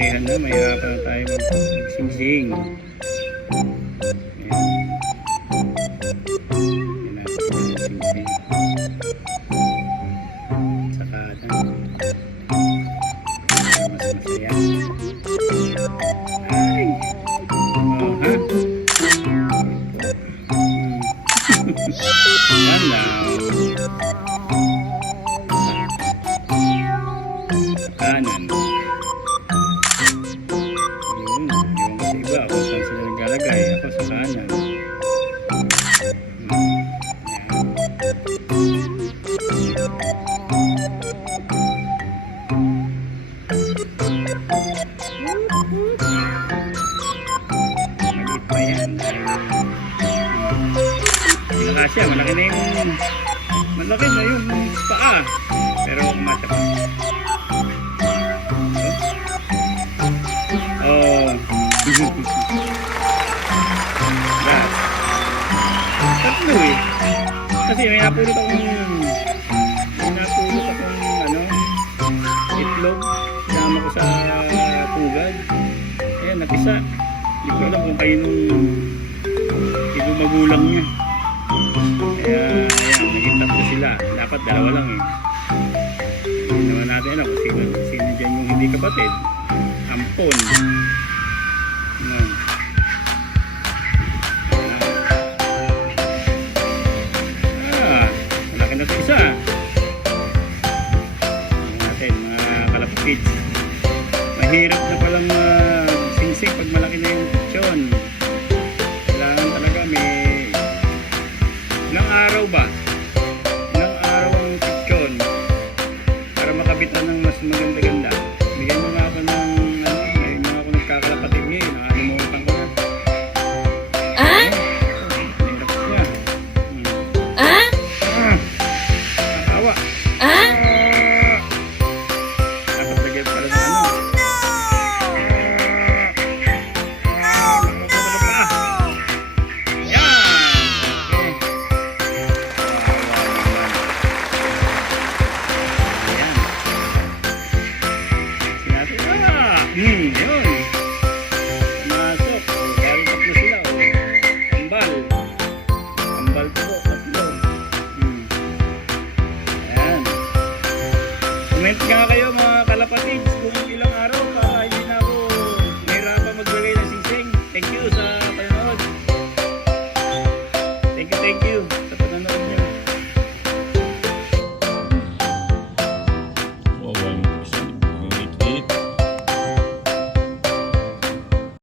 malakihan na, mahirapan na tayo magsingsing. Ayan. Ayan natin yung singsing. Saka na. Mas masaya. Ay! Oh, ha? Yan lang. Kanan. Yun. Yung sa iba, kung saan sila naglalagay. Ako sa kanan. Maliit pa yan. Nakasya, malaki na yung paa. Pero kumasya pa. Oh. Gas. Tatlo eh. Kasi may napulot akong itlog. Sinama ko sa pugad. Ayan, napisa. Hindi ko alam kung kayo nung magulang niya. Kaya, ayan, naging tatlo sila. Dapat dalawa lang eh. Hindi naman natin alam kung sino dyan yung hindi kapatid. Ampon. Malaki na ito isa. Natin, mga kalapit. Mahirap na palang singsing pag malaki na yung tiyon. Kailangan talaga may ilang araw ba? Ilang araw ang tiyon para makabitan ng mas maganda-ganda. Bigyan mo nga ako ng ngayon mga ako nagkakalapatid ngayon. Nakalimutan ko na. Nahirap siya. Nakawa. Dapat lagyan pala sa yun. Pumasok. Bali tatlo sila. Ambal. Ambal po. Tatlo. Ayan. Comment nga kayo mga kalapatids.